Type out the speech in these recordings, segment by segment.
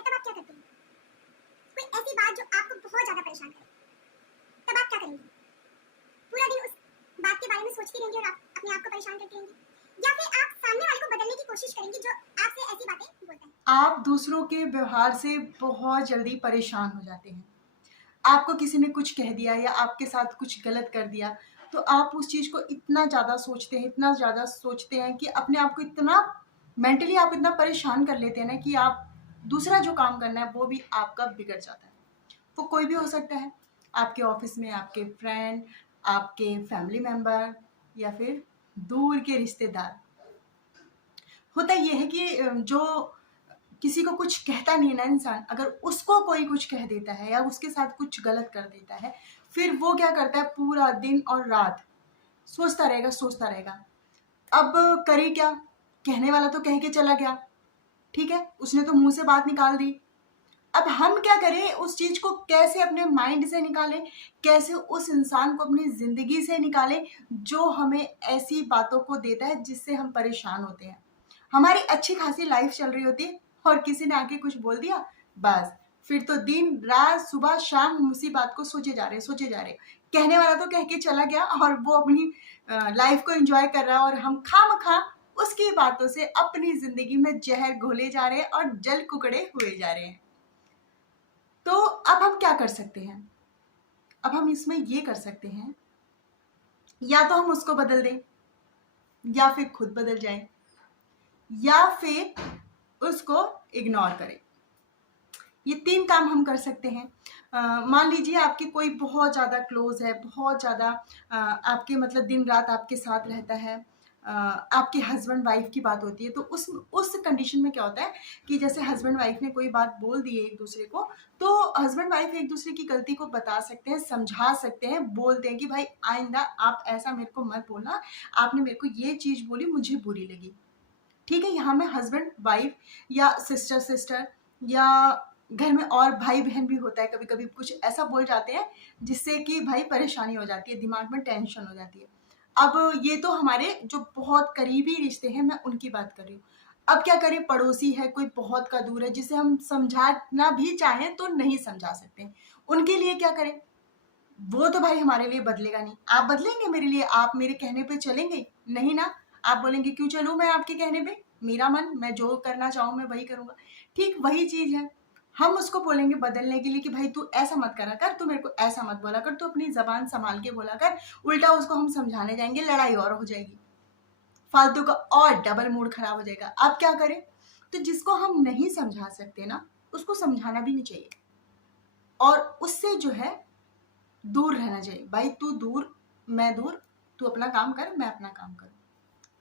है तब आप क्या करते हैं? कोई ऐसी बात जो आपको बहुत ज्यादा परेशान करे, तब आप क्या करेंगे? पूरा दिन उस बात के बारे में सोचती रहेंगी और आप अपने आप को परेशान करती रहेंगी, या फिर आप सामने वाले को बदलने की कोशिश करेंगी जो आपसे ऐसी बातें बोलता है? आप दूसरों के व्यवहार से बहुत जल्दी परेशान हो जाते हैं। आपको किसी ने कुछ कह दिया या आपके साथ कुछ गलत कर दिया, तो आप उस चीज़ को इतना ज़्यादा सोचते हैं, इतना ज़्यादा सोचते हैं कि अपने आप को इतना मेंटली आप इतना परेशान कर लेते हैं ना कि आप दूसरा जो काम करना है वो भी आपका बिगड़ जाता है। वो कोई भी हो सकता है, आपके ऑफिस में आपके फ्रेंड, आपके फैमिली मेंबर या फिर दूर के रिश्तेदार। होता ये है कि जो किसी को कुछ कहता नहीं है ना इंसान, अगर उसको कोई कुछ कह देता है या उसके साथ कुछ गलत कर देता है, फिर वो क्या करता है, पूरा दिन और रात सोचता रहेगा सोचता रहेगा। अब करे क्या, कहने वाला तो कह के चला गया, ठीक है, उसने तो मुंह से बात निकाल दी। अब हम क्या करें, उस चीज को कैसे अपने माइंड से निकालें, कैसे उस इंसान को अपनी जिंदगी से निकालें जो हमें ऐसी बातों को देता है जिससे हम परेशान होते हैं। हमारी अच्छी खासी लाइफ चल रही होती है और किसी ने आके कुछ बोल दिया, बस फिर तो दिन रात सुबह शाम उसी बात को सोचे जा रहे सोचे जा रहे। कहने वाला तो कह के चला गया और वो अपनी लाइफ को एंजॉय कर रहा है और हम खामखा उसकी बातों से अपनी जिंदगी में जहर घोले जा रहे हैं और जल कुकड़े हुए जा रहे हैं। तो अब हम क्या कर सकते हैं? अब हम इसमें ये कर सकते हैं, या तो हम उसको बदल दें, या फिर खुद बदल जाएं, या फिर उसको इग्नोर करें। ये 3 काम हम कर सकते हैं। मान लीजिए आपके कोई बहुत ज़्यादा क्लोज है, बहुत ज़्यादा आपके मतलब दिन रात आपके साथ रहता है, आपके हस्बैंड वाइफ की बात होती है, तो उस कंडीशन में क्या होता है कि जैसे हस्बैंड वाइफ ने कोई बात बोल दी है एक दूसरे को, तो हस्बैंड वाइफ एक दूसरे की गलती को बता सकते हैं, समझा सकते हैं, बोलते हैं कि भाई आइंदा आप ऐसा मेरे को मत बोलना, आपने मेरे को ये चीज़ बोली मुझे बुरी लगी। ठीक है, यहाँ में हस्बैंड वाइफ या सिस्टर सिस्टर या घर में और भाई बहन भी होता है, कभी कभी कुछ ऐसा बोल जाते हैं जिससे कि भाई परेशानी हो जाती है, दिमाग में टेंशन हो जाती है। अब ये तो हमारे जो बहुत करीबी रिश्ते हैं, मैं उनकी बात कर रही हूँ। अब क्या करें, पड़ोसी है, कोई बहुत का दूर है जिसे हम समझाना भी चाहें तो नहीं समझा सकते, उनके लिए क्या करें? वो तो भाई हमारे लिए बदलेगा नहीं। आप बदलेंगे मेरे लिए? आप मेरे कहने पे चलेंगे? नहीं ना। आप बोलेंगे क्यों चलूं मैं आपके कहने पे, मेरा मन, मैं जो करना चाहूँ मैं वही करूंगा। ठीक वही चीज है, हम उसको बोलेंगे बदलने के लिए कि भाई तू ऐसा मत करा कर, तू मेरे को ऐसा मत बोला कर, तू अपनी जबान संभाल के बोला कर। उल्टा उसको हम समझाने जाएंगे, लड़ाई और हो जाएगी, फालतू का और डबल मूड खराब हो जाएगा। अब क्या करें? तो जिसको हम नहीं समझा सकते ना, उसको समझाना भी नहीं चाहिए और उससे जो है दूर रहना चाहिए। भाई तू दूर, मैं दूर, तू अपना काम कर, मैं अपना काम करूँ,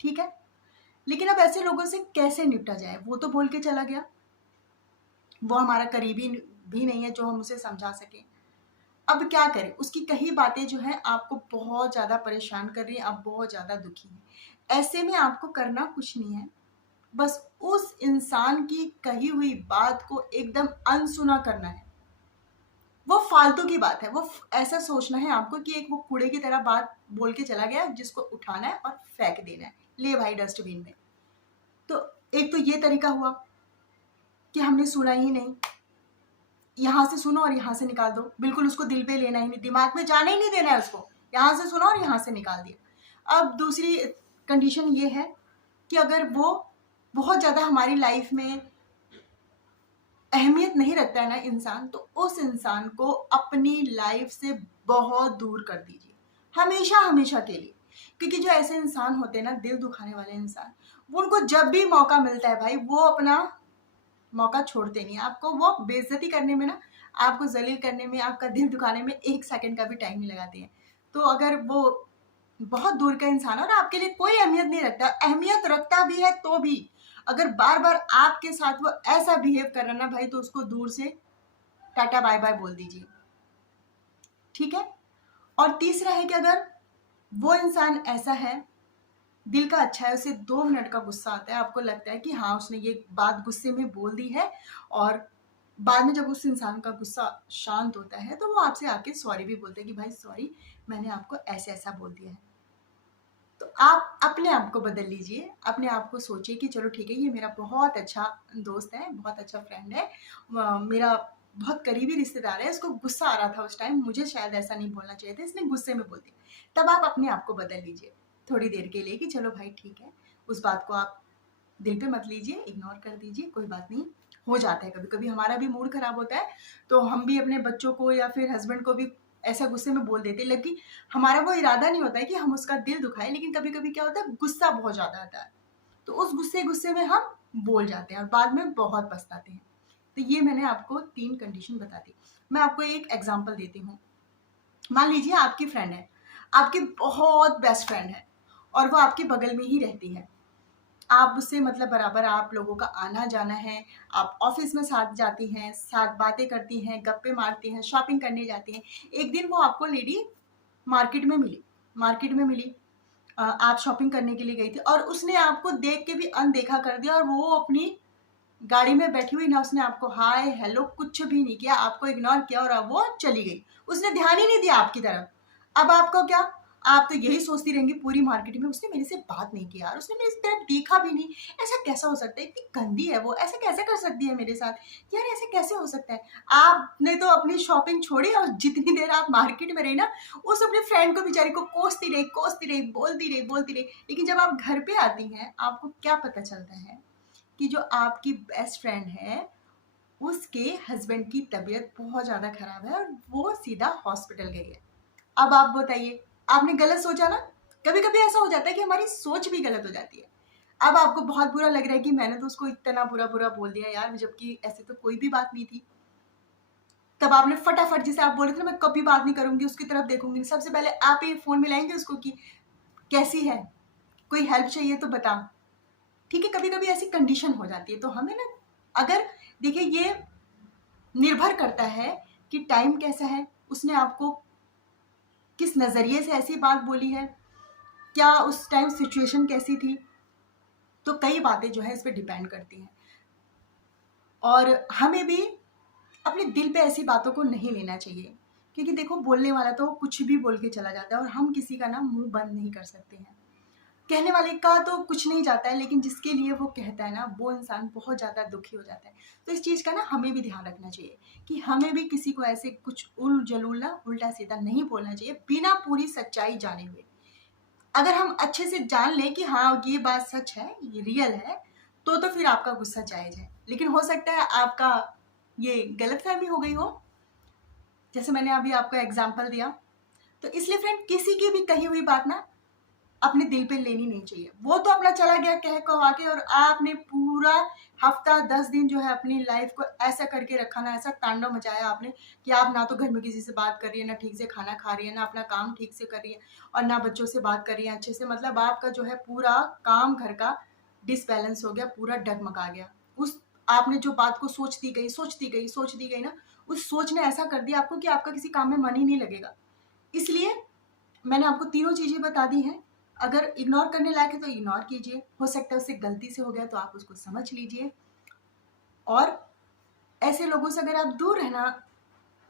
ठीक है। लेकिन अब ऐसे लोगों से कैसे निपटा जाए? वो तो बोल के चला गया, वो हमारा करीबी भी नहीं है जो हम उसे समझा सके। अब क्या करें? उसकी कही बातें जो है आपको बहुत ज़्यादा परेशान कर रही है, आप बहुत ज़्यादा दुखी हैं। ऐसे में आपको करना कुछ नहीं है, बस उस इंसान की कही हुई बात को एकदम अनसुना करना है। वो फालतू की बात है, वो ऐसा सोचना है आपको कि एक वो कूड़े की तरह बात बोल के चला गया जिसको उठाना है और फेंक देना है, ले भाई डस्टबिन में। तो एक तो ये तरीका हुआ कि हमने सुना ही नहीं, यहाँ से सुनो और यहाँ से निकाल दो, बिल्कुल उसको दिल पे लेना ही नहीं, दिमाग में जाने ही नहीं देना है उसको, यहाँ से सुना और यहाँ से निकाल दिया। अब दूसरी कंडीशन ये है कि अगर वो बहुत ज़्यादा हमारी लाइफ में अहमियत नहीं रखता है ना इंसान, तो उस इंसान को अपनी लाइफ से बहुत दूर कर दीजिए, हमेशा हमेशा के लिए। क्योंकि जो ऐसे इंसान होते हैं ना, दिल दुखाने वाले इंसान, वो उनको जब भी मौका मिलता है भाई वो अपना मौका छोड़ते नहीं। आपको वो बेइज्जती करने में ना, आपको जलील करने में, आपका दिल दुखाने में 1 सेकंड का भी टाइम नहीं लगाते हैं। तो अगर वो बहुत दूर का इंसान है और आपके लिए कोई अहमियत नहीं रखता, अहमियत रखता भी है तो भी अगर बार बार आपके साथ वो ऐसा बिहेव कर रहा है ना भाई, तो उसको दूर से टाटा बाय बाय बोल दीजिए, ठीक है। और तीसरा है कि अगर वो इंसान ऐसा है, दिल का अच्छा है, उसे 2 मिनट का गुस्सा आता है, आपको लगता है कि हाँ उसने ये बात गुस्से में बोल दी है, और बाद में जब उस इंसान का गुस्सा शांत होता है तो वो आपसे आके सॉरी भी बोलते हैं कि भाई सॉरी, मैंने आपको ऐसे ऐसा बोल दिया है। तो आप अपने आप को बदल लीजिए, अपने आप को सोचिए कि चलो ठीक है, ये मेरा बहुत अच्छा दोस्त है, बहुत अच्छा फ्रेंड है, मेरा बहुत करीबी रिश्तेदार है, इसको गुस्सा आ रहा था उस टाइम, मुझे शायद ऐसा नहीं बोलना चाहिए था, इसने गुस्से में बोल दिया। तब आप अपने आप को बदल लीजिए थोड़ी देर के लिए कि चलो भाई ठीक है, उस बात को आप दिल पे मत लीजिए, इग्नोर कर दीजिए, कोई बात नहीं। हो जाता है कभी कभी, हमारा भी मूड खराब होता है तो हम भी अपने बच्चों को या फिर हस्बैंड को भी ऐसा गुस्से में बोल देते हैं, लेकिन हमारा वो इरादा नहीं होता है कि हम उसका दिल दुखाएं, लेकिन कभी कभी क्या होता है, गुस्सा बहुत ज़्यादा आता है, तो उस गुस्से में हम बोल जाते हैं और बाद में बहुत पछताते हैं। तो ये मैंने आपको 3 कंडीशन बता दी। मैं आपको एक एग्जांपल देती हूँ। मान लीजिए आपकी फ्रेंड है, आपकी बहुत बेस्ट फ्रेंड है और वो आपके बगल में ही रहती है। आप उससे मतलब बराबर आप लोगों का आना जाना है, आप ऑफिस में साथ जाती हैं, साथ बातें करती हैं, गप्पे मारती हैं, शॉपिंग करने जाती हैं। एक दिन वो आपको लेडी मार्केट में मिली, मार्केट में मिली, आप शॉपिंग करने के लिए गई थी और उसने आपको देख के भी अनदेखा कर दिया और वो अपनी गाड़ी में बैठी हुई, ना उसने आपको हाय हेलो कुछ भी नहीं किया, आपको इग्नोर किया और अब वो चली गई, उसने ध्यान ही नहीं दिया आपकी तरफ। अब आपको क्या, आप तो यही सोचती रहेंगी पूरी मार्केट में, उसने मेरे से बात नहीं की यार, उसने मेरी तरफ देखा भी नहीं, ऐसा कैसा हो सकता है, इतनी गंदी है वो, ऐसा कैसे कर सकती है मेरे साथ यार, ऐसे कैसे हो सकता है। आपने तो अपनी शॉपिंग छोड़ी और जितनी देर आप मार्केट में रही ना, उस अपने फ्रेंड को बेचारी को कोसती रही, बोलती रही, लेकिन जब आप घर पे आती हैं आपको क्या पता चलता है कि जो आपकी बेस्ट फ्रेंड है उसके हस्बैंड की तबीयत बहुत ज़्यादा खराब है और वो सीधा हॉस्पिटल गई है। अब आप बताइए, आपने गलत सोचा ना। कभी कभी ऐसा हो जाता है कि हमारी सोच भी गलत हो जाती है। अब आपको बहुत बुरा लग रहा है कि मैंने तो उसको इतना बुरा बुरा बोल दिया यार, जबकि ऐसे तो कोई भी बात नहीं थी। तब आपने फटाफट, जिसे आप बोल रहे थे ना मैं कभी बात नहीं करूंगी, उसकी तरफ देखूंगी, सबसे पहले आप ही फोन मिलाएंगे उसको कि कैसी है, कोई हेल्प चाहिए तो बता। ठीक है, कभी कभी ऐसी कंडीशन हो जाती है, तो हमें ना, अगर देखिए ये निर्भर करता है कि टाइम कैसा है, उसने आपको किस नज़रिए से ऐसी बात बोली है, क्या उस टाइम सिचुएशन कैसी थी, तो कई बातें जो है इस पर डिपेंड करती हैं। और हमें भी अपने दिल पे ऐसी बातों को नहीं लेना चाहिए, क्योंकि देखो बोलने वाला तो कुछ भी बोल के चला जाता है और हम किसी का ना मुंह बंद नहीं कर सकते हैं। कहने वाले का तो कुछ नहीं जाता है, लेकिन जिसके लिए वो कहता है ना, वो इंसान बहुत ज़्यादा दुखी हो जाता है। तो इस चीज़ का ना हमें भी ध्यान रखना चाहिए कि हमें भी किसी को ऐसे कुछ उल जलूल ना उल्टा सीधा नहीं बोलना चाहिए बिना पूरी सच्चाई जाने हुए। अगर हम अच्छे से जान लें कि हाँ ये बात सच है, ये रियल है, तो फिर आपका गुस्सा जायज़ है। लेकिन हो सकता है आपका ये गलतफहमी हो गई हो, जैसे मैंने अभी आपको एग्जाम्पल दिया। तो इसलिए फ्रेंड, किसी की भी कही हुई बात ना अपने दिल पे लेनी नहीं चाहिए। वो तो अपना चला गया कह कहा के, और आपने पूरा हफ्ता 10 दिन जो है अपनी लाइफ को ऐसा करके रखा ना, ऐसा तांडव मचाया आपने कि आप ना तो घर में किसी से बात कर रही है, ना ठीक से खाना खा रही है, ना अपना काम ठीक से कर रही है और ना बच्चों से बात कर रही है अच्छे से। मतलब आपका जो है पूरा काम घर का डिसबैलेंस हो गया, पूरा डगमगा गया। उस आपने जो बात को सोचती गई ना, उस सोच ने ऐसा कर दिया आपको कि आपका किसी काम में मन ही नहीं लगेगा। इसलिए मैंने आपको तीनों चीज़ें बता दी हैं। अगर इग्नोर करने लायक है तो इग्नोर कीजिए, हो सकता है उससे गलती से हो गया तो आप उसको समझ लीजिए। और ऐसे लोगों से अगर आप दूर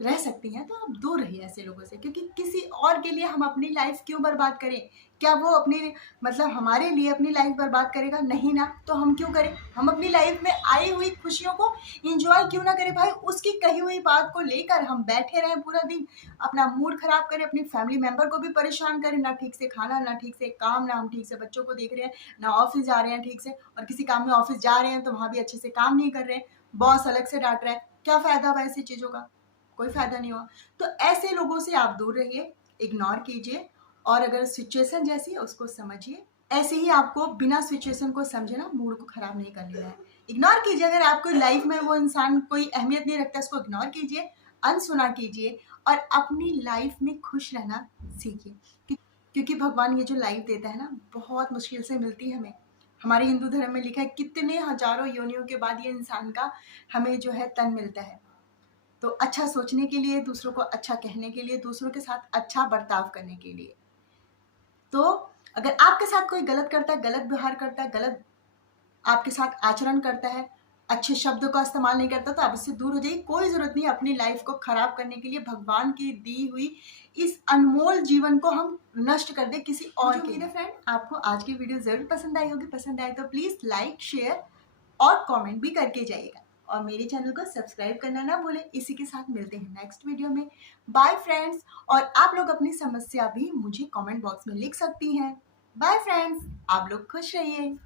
रह सकती हैं तो आप दूर रहिए ऐसे लोगों से, क्योंकि किसी और के लिए हम अपनी लाइफ क्यों बर्बाद करें। क्या वो अपनी मतलब हमारे लिए अपनी लाइफ बर्बाद करेगा? नहीं ना, तो हम क्यों करें। हम अपनी लाइफ में आई हुई खुशियों को एंजॉय क्यों ना करें भाई। उसकी कही हुई बात को लेकर हम बैठे रहें पूरा दिन, अपना मूड खराब करें, अपनी फैमिली मेंबर को भी परेशान करें, ना ठीक से खाना, ना ठीक से काम, ना हम ठीक से बच्चों को देख रहे हैं, ना ऑफिस जा रहे हैं ठीक से, और किसी काम में ऑफिस जा रहे हैं तो वहाँ भी अच्छे से काम नहीं कर रहे हैं, बॉस अलग से डांट रहा है। क्या फायदा हुआ ऐसी चीज़ों का? कोई फायदा नहीं हुआ। तो ऐसे लोगों से आप दूर रहिए, इग्नोर कीजिए, और अगर सिचुएशन जैसी है उसको समझिए। ऐसे ही आपको बिना सिचुएशन को समझे ना मूड को खराब नहीं कर लेना है। इग्नोर कीजिए, अगर आपको लाइफ में वो इंसान कोई अहमियत नहीं रखता, उसको इग्नोर कीजिए, अनसुना कीजिए और अपनी लाइफ में खुश रहना सीखिए। क्योंकि भगवान ये जो लाइफ देता है ना, बहुत मुश्किल से मिलती है हमें। हमारे हिंदू धर्म में लिखा है कितने हजारों योनियों के बाद ये इंसान का हमें जो है तन मिलता है। तो अच्छा सोचने के लिए, दूसरों को अच्छा कहने के लिए, दूसरों के साथ अच्छा बर्ताव करने के लिए। तो अगर आपके साथ कोई गलत करता है, गलत व्यवहार करता है, गलत आपके साथ आचरण करता है, अच्छे शब्दों का इस्तेमाल नहीं करता तो आप उससे दूर हो जाइए। कोई ज़रूरत नहीं है अपनी लाइफ को ख़राब करने के लिए। भगवान की दी हुई इस अनमोल जीवन को हम नष्ट कर दें किसी और के लिए। फ्रेंड, आपको आज की वीडियो ज़रूर पसंद आई होगी। पसंद आए तो प्लीज़ लाइक, शेयर और कमेंट भी करके जाइएगा और मेरे चैनल को सब्सक्राइब करना ना भूलें। इसी के साथ मिलते हैं नेक्स्ट वीडियो में। Bye friends. और आप लोग अपनी समस्या भी मुझे कमेंट बॉक्स में लिख सकती हैं। बाय फ्रेंड्स, आप लोग खुश रहिए।